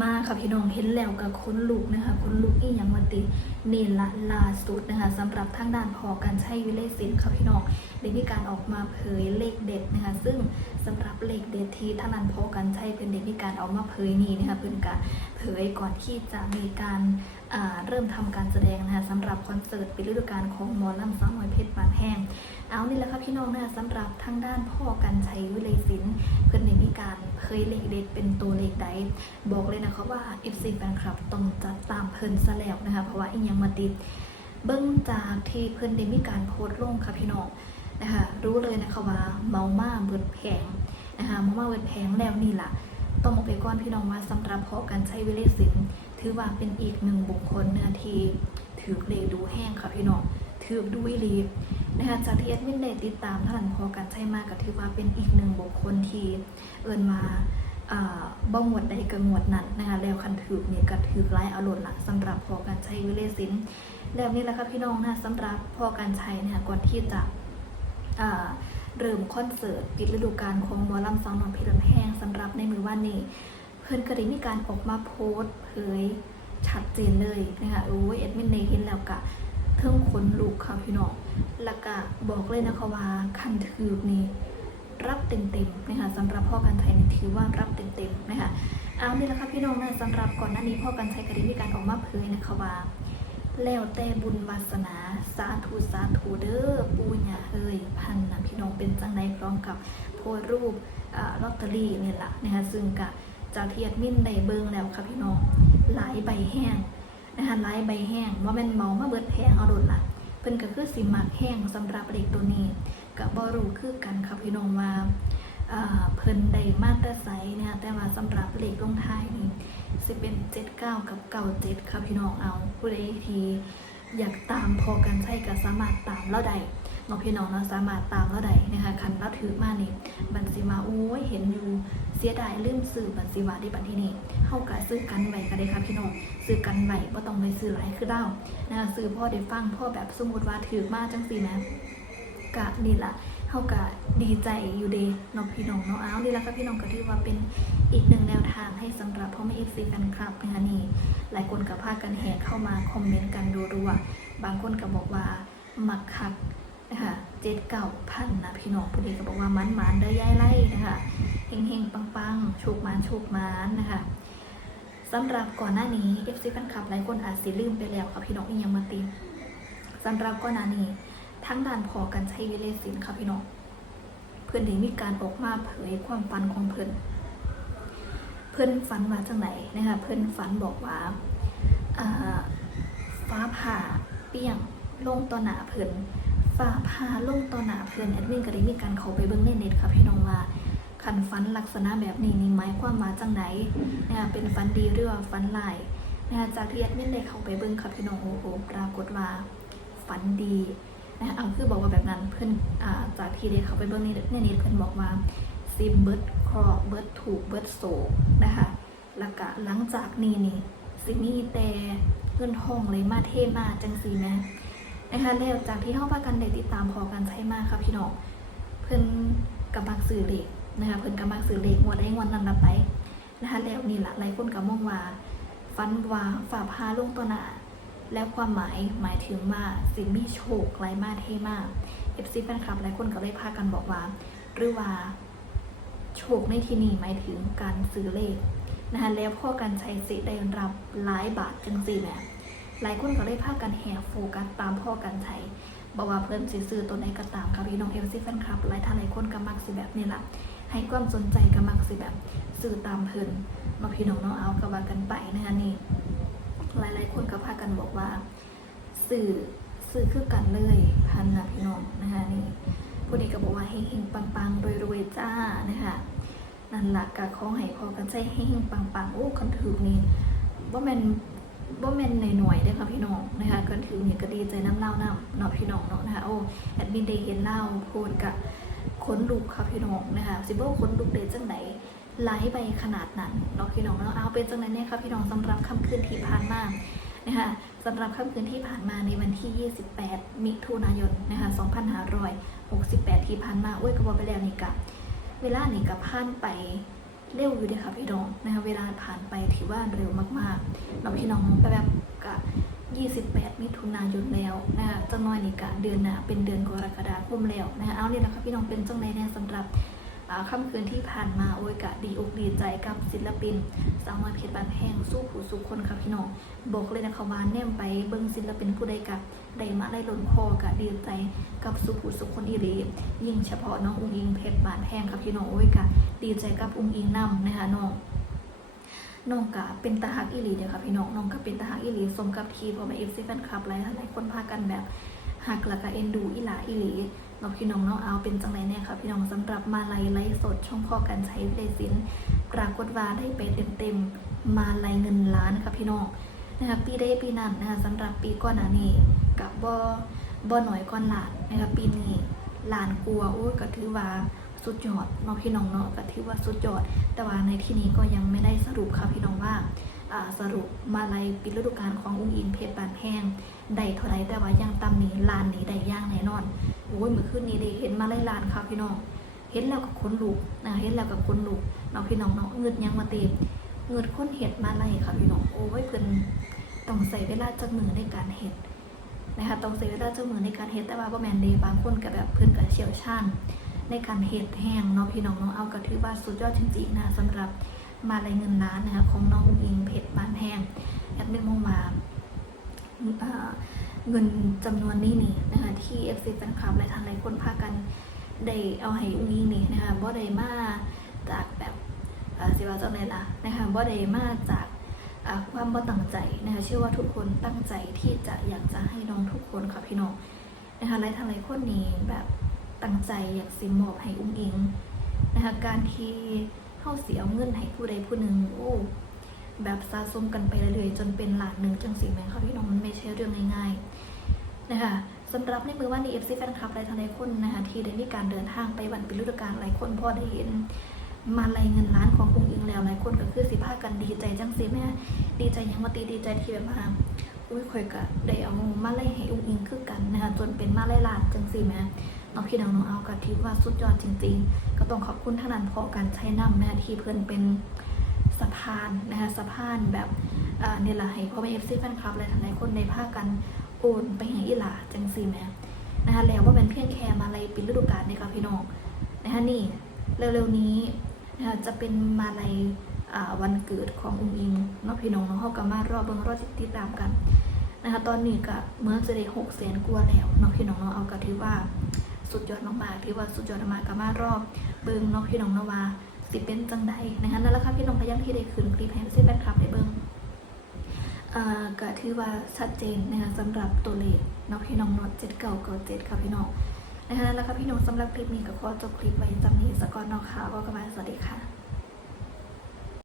มาค่ะพี่น้องเห็นแล้วกับคนลุกนะคะคนลุกอีหยังวันติเนละลาสุดนะคะสำหรับทางด้านพอการใช้วิเลศิลป์ค่ะพี่น้องได้มีการออกมาเผยเลขเด็ดนะคะซึ่งสำหรับเลขเด็ดที่ท่านนั้นพอการใช้เป็นได้มีการออกมาเผยนี่นะคะเพื่อนกะเผยก่อนที่จะมีการ เริ่มทำการแสดงนะคะสำหรับคอนเสิร์ตปิดฤดูกาลของหมอลำสาวน้อยเพชรบานแห้งเอานี่แหละค่ะพี่น้องนะคะสำหรับทางด้านพ่อกันชัยวิเลยศิลป์เพื่อนได้มีการเผยเลขเด็ดเป็นตัวเลขใดบอกเลยนะคะว่า FC แฟนคลับต้องจัดตามเพิ่นซะแล้วนะคะเพราะว่าอีหยังมาติดเบิ้งจากที่เพิ่นได้มีการโพสต์ลงค่ะพี่น้องนะคะรู้เลยนะคะว่าเมามาเบิดแผงนะคะเมามาเบิดแผงแล้วนี่ล่ะต้องบอกไปก่อนพี่น้องว่าสำหรับพอกันใช้วิเลศิลป์ ถือว่าเป็นอีกหนึ่งบุคคลนะคะที่ถือเลดูแห้งค่ะพี่น้องถือดูอีหลีนะคะจากที่แอดมินได้ติดตามท่านพอกันใช่มากก็ถือว่าเป็นอีกหนึ่งบุคคลที่เอินมาอ่าบ่หมวดใดกับหมวดนั้นนะคะแล้วคันถือเนี่ยก็ถือไล่อารมณ์ละสำหรับพอกันใช้วิเลศิลป์แล้วนี่แหละค่ะพี่น้องนะสำหรับพอกันใช้นะคะก่อนที่จะเริ่มคอนเสิร์ตปิดฤดูกาลของหมอลำสาวน้อยเพชรลำแห้งสำหรับในมือวันนี้ เพื่อนก็ได้มีการออกมาโพสต์เผยชัดเจนเลยนะคะโอ้ยแอดมินได้เห็นแล้วกะเทิงขนลุกค่ะพี่น้องแล้วก็บอกเลยนะคะว่าคันถือนี่รับเต็มๆนะคะสำหรับพ่อกันไทยนี่ถือว่ารับเต็มๆนะคะเอานี่แหละค่ะพี่น้องนะสำหรับก่อนหน้านี้พ่อกันไทยก็ได้มีการออกมาเผยนะคะว่าแล้วแต่บุญวาสนาสาธุสาธุเด้อปูญาเฮยพันนะพี่น้องเป็นจังไดพร้อมกับโพสรูปอลอตเตอรี่เนี่ยแหละนะคะซึ่งกะ จากที่แอดมินได้เบิ่งแล้วค่ะพี่น้องหลายใบแห้งนะคะหลายใบแห้งว่าแม่นเมามาเบิดแพงเอาโดดละเพิ่นก็คือสิมักแห้งสำหรับเด็กตัวนี้กับ่รู้คือกันครับพี่น้องว่าอ่าเพิ่นได้มาต่ไสเนี่ยแต่ว่าสำหรับเลขลงท้ายนี่สิเป็น79กับ97ครับพี่น้องเอาผู้ใดที่อยากตามพอกันใช้ก็สามารถตามเราได้ นาะพี่น้องเนาะสามารถตามเราได้นะคะคันเราถือมานี่บันสิมาโอ้ยเห็นอยู่เสียดายลืมซื้อบันสิว่าได้บัดที่นี่เฮาก็ซื้อกันไว้ก็ได้ครับพี่น้องซื้อกันไว้บ่ต้องไปซื้อหลายคือเด้านะคะซื้อพ่อได้ฟังพ่อแบบสมมติว่าถือมาจังสีนะกะนี่ละเขากะดีใจอยู่เดเน้องพี่น้องเนาะอ้าวนี่ละค่ะพี่น้องก็ถือว่าเป็นอีกหนึ่งแนวทางให้สำหรับพ่อแม่เอฟซีแฟนคลับนะคะนี่หลายคนก็พากันแห่เข้ามาคอมเมนต์กันรัวๆบางคนก็บอกว่ามักคัก นะคะเจ็ดเก่าพันนะพี่น้องผู้ใดก็บอกว่ามันมันๆเด้ย่ายไล่นะคะเฮงเฮงๆปังโชคมันโชคมันนะคะสำหรับก่อนหน้านี้ FC แฟนคลับหลายคนอาจสิลืมไปแล้วค่ะพี่น้องอีกยังมาติสำหรับก่อนหน้านี้ทั้งด่านพอกันใช้วิเลศิลป์ค่ะพี่น้องเพื่อนได้มีการออกมาเผยความฝันของเพื่อนเพื่อนฝันว่าจังไหนนะคะเพื่อนฝันบอกว่าอ่าฟ้าผ่าเปี้ยงลงต่อหน้าเพื่อน ฟ้าผ่าลงต่อหน้าเพื่อนแอดมินก็ได้มีการเข้าไปเบิ่งในเน็ตค่ะพี่น้องว่าคันฟันลักษณะแบบนี้นี่หมายความว่าจังไหนนะคะเป็นฟันดีหรือว่าฟันลายนะคะจากที่แอดมินได้เข้าไปเบิ่งค่ะพี่น้องโอ้โหปรากฏว่าฟันดีนะคะเอาคือบอกว่าแบบนั้นเพื่อนอ่าจากที่ได้เข้าไปเบิ่งในในเน็ตเพื่อนบอกว่าซิมเบิร์ดครอเบิร์ดถูกเบิร์ดโศกนะคะแล้วก็หลังจากนี้นี่สิมีแต่เพื่อนห้องเลยมาเทมาจังสีแม่ นะคะแล้วจากที่เข้าพากันได้ติดตามพอกันใช้มากค่ะพี่น้องเพิ่นกับมักสื่อเลขนะคะเพิ่นกับมักสื่อเลขงวดได้งวดนั้นละไปนะคะแล้วนี่แหละหลายคนก็มองว่าฟันว่าฝ่าพาลงตัวหนาแล้วความหมายหมายถึงว่าสิมีโชคไหลมาเทมากเอฟซีแฟนคลับหลายคนก็เลยพากันบอกว่า หรือว่า โชคในที่นี้หมายถึงการซื้อเลขนะคะแล้วพ่อกันใช้สิได้รับหลายบาทจังสี่แหละ หลายคนก็เลยพากันแห่โฟกัสตามพ่อกันใช้บอกว่าเพิ่นสิซื้อตัวไหนก็ตามค่ะพี่น้องเอฟซีแฟนคลับ หลายท่านหลายคนก็มักสิแบบนี้ล่ะให้ความสนใจก็มักสิแบบซื้อตามเพิ่นมาพี่น้องเนาะเอาก็ว่ากันไปนะคะนี่หลายหลายคนก็พากันบอกว่าสื่อสื่อคือกันเลยพันนะพี่น้องนะคะนี่ผู้นี้ก็บอกว่าเฮงๆปังๆรวยๆจ้านะคะนั่นหลักกะขอให้พอกันใช้เฮงๆปังๆโอ้คันถือนี่ว่าม่น บ่แม่นในหน่วยๆเด้ค่ะพี่น้องนะคะก็ถือเนี่ยก็ดีใจน้ำเล่าน้ำเนาะพี่น้องเนาะนะคะโอ้แอดมินได้เห็นเล่าโพดกะขนลุกค่ะพี่น้องนะคะสิบ่ขนลุกได้จังไหนไลฟ์ไปขนาดนั้นเนาะพี่น้องเนาะเอาเป็นจังไหนเนี่ยค่ะพี่น้องสำหรับค่ำคืนที่ผ่านมานะคะสำหรับค่ำคืนที่ผ่านมาในวันที่ 28 มิถุนายนนะคะ2568 ที่ผ่านมาโอ้ยก็บอกไปแล้วนี่กะเวลานี่กะผ่านไป เร็วอยู่เดีค่ะพี่น้องนะคะเวลาผ่านไปถือว่าเร็วมากๆเราพี่น้องไปแบบกะ28 มิถุนายนแล้วนะคะจังน้อยนี่กะเดือนหน้าเป็นเดือนกรกฎาคมแล้วนะคะเอาเนี่ยแหละคะพี่น้องเป็นจังไรแน่สำหรับอ่าค่ำคืนที่ผ่านมาโอ้ยกะดีอกดีใจกับศิลปิน สาวน้อยเพชรบานแพงสู้ผู้สู้คนค่ะพี่น้องบอกเลยนะคะว่าแนมไปเบิ่งศิลปินผู้ใดกะ ได้มาได้หล่นคอกะดีใจกับสู้ผู้สู้คนอีหลียิ่งเฉพาะน้องอุ้งอิงเพชรบานแพงค่ะพี่น้องโอ้ยกะดีใจกับอุ้งอิงนำนะคะน้องน้องกะเป็นตาหักอีหลีเดียวค่ะพี่น้องน้องก็เป็นตาหักอีหลีสมกับทีพอมาเอฟซีแฟนคลับหลายหลายคนพากันแบบหักล้วก็เอ็นดูอีหลาอีหลีเราพี่น้องเนาะเอาเป็นจังไรแน่ค่ะพี่น้องสำหรับมาลัยไลฟ์สดช่องพ่อกันใช้เดซินปรากฏว่าได้ไปเต็มๆมาลัยเงินล้านค่ะพี่น้อง นะคะปีได้ปีนั้นนะคะสำหรับปีก่อนหน้านี้กับบอบอหน่อยก่อนหลานนะคะปีนี้หลานกลัวโอ้ก็ถือว่าสุดยอดเนาะพี่น้องเนาะก็ถือว่าสุดยอด แต่ว่าในที่นี้ก็ยังไม่ได้สรุปค่ะพี่น้องว่าสรุปมาลัยปิดฤดูกาลของอุ้งอิงเพชรบานแห้งได้เท่าไรแต่ว่ายังตำหนีลานหนี้ได้ย่างแน่นอนโอ้ยเมื่อคืนนี้ได้เห็นมาลัยลานค่ะพี่น้องเห็นแล้วกับคนลุกนะเห็นแล้วกับคนลุกเนาะพี่น้องเนาะเงินยังมาเต็ม เงินค้นเห็ดมาลัยค่ะพี่น้องโอ้ยเพิ่นต้องใส่เวลาจักมือในการเห็ดนะคะต้องใส่เวลาจักมือในการเห็ดแต่ว่าบ่แมนเดย์บางคนก็แบบเพิ่นก็เชี่ยวชาญในการเห็ดแห้งเนาะพี่น้องเนาะเอากระถือว่าสุดยอดจริงๆนะสำหรับมาลายเงินล้านนะคะของน้องอุ้งอิงเพชรบ้านแห้งแอดมินมองมาเงินจำนวนนี้นี่นะคะที่ FC แฟนคลับหลายท่านหลายคนพากันได้เอาให้อุ้งอิงนี่นะคะบ่ได้มาจาก สิว่าเจ้าไหนล่ะนะคะบ่ได้มาจากความบ่ตั้งใจนะคะเชื่อว่าทุกคนตั้งใจที่จะอยากจะให้น้องทุกคนค่ะพี่น้องนะคะหลายทานหลายคนนี่แบบตั้งใจอยากสิมอบให้อุ้งอิงนะคะการที่เข้าเสียเอาเงินให้ผู้ใดผู้หนึ่งโอ้แบบสะสมกันไปเรื่อยๆจนเป็นหลานหนึ่งจังสิแม่ค่ะพี่น้องมันไม่ใช่เรื่องง่ายๆนะคะสำหรับในมือว่าในเอฟซีแฟนคลับหลายทานหลายคนนะคะที่ได้มีการเดินทางไปวันเปิดฤดูกาลหลายคนพอได้เห็น มาลายเงินล้านของอุ้งอิงแล้วหลายคนก็คือสิพากันดีใจจังสิแม่ดีใจยังมาตีดีใจที่แบบว่าอุ้ยข่อยก็ได้เอามาไล่ให้อุ้งอิงคือกันนะคะจนเป็นมาไล่ลานจังสิแม่น้องพี่น้องน้องเอากะทิว่าสุดยอดจริง ๆ ก็ต้องขอบคุณท่านนั้นพอการใช้นำนะคะที่เพื่อนเป็นสะพานนะคะสะพานแบบเนี่ยแหละให้พ่อแม่เอฟซีแฟนคลับหลายท่านหลายคนในภาคกันโอนไปให้อีหลาจังซีแม่นะคะแล้วว่าเป็นเพียงแค่มาลัยปิดฤดูกาลในค่ะพี่น้องนะคะนี่เร็วๆนี้ นะคะจะเป็นมาลัยวันเกิดของอุ้งอิงเนาะพี่น้องน้องเขากับมารอเบิ่งรอติดตามกันนะคะตอนนี้ก็เมื่อจะได้หกแสนกว่าแล้วเนาะพี่น้องเนาะเอากะทิว่าสุดยอดมากๆที่ว่าสุดยอดมากกับมารอบเบิงเน้องพี่น้องเนาะว่าสิเป็นจังใดนะคะนั่นแหละค่ะพี่น้องพยายามที่ได้ขึ้นคลิปให้เส้นแฟนคลับได้เบิงอ่าก็ถือว่าชัดเจนนะคะสำหรับตัวเลขเน้องพี่น้องเนอตเจ็ดเก่าเก่าเจ็ดค่ะพี่น้อง นะคะนั่นแหละค่ะพี่น้องสำหรับคลิปนี้ก็ขอจบคลิปไว้จำนี้สกอนเนอกค่ะก็กลับมาสวัสดีค่ะ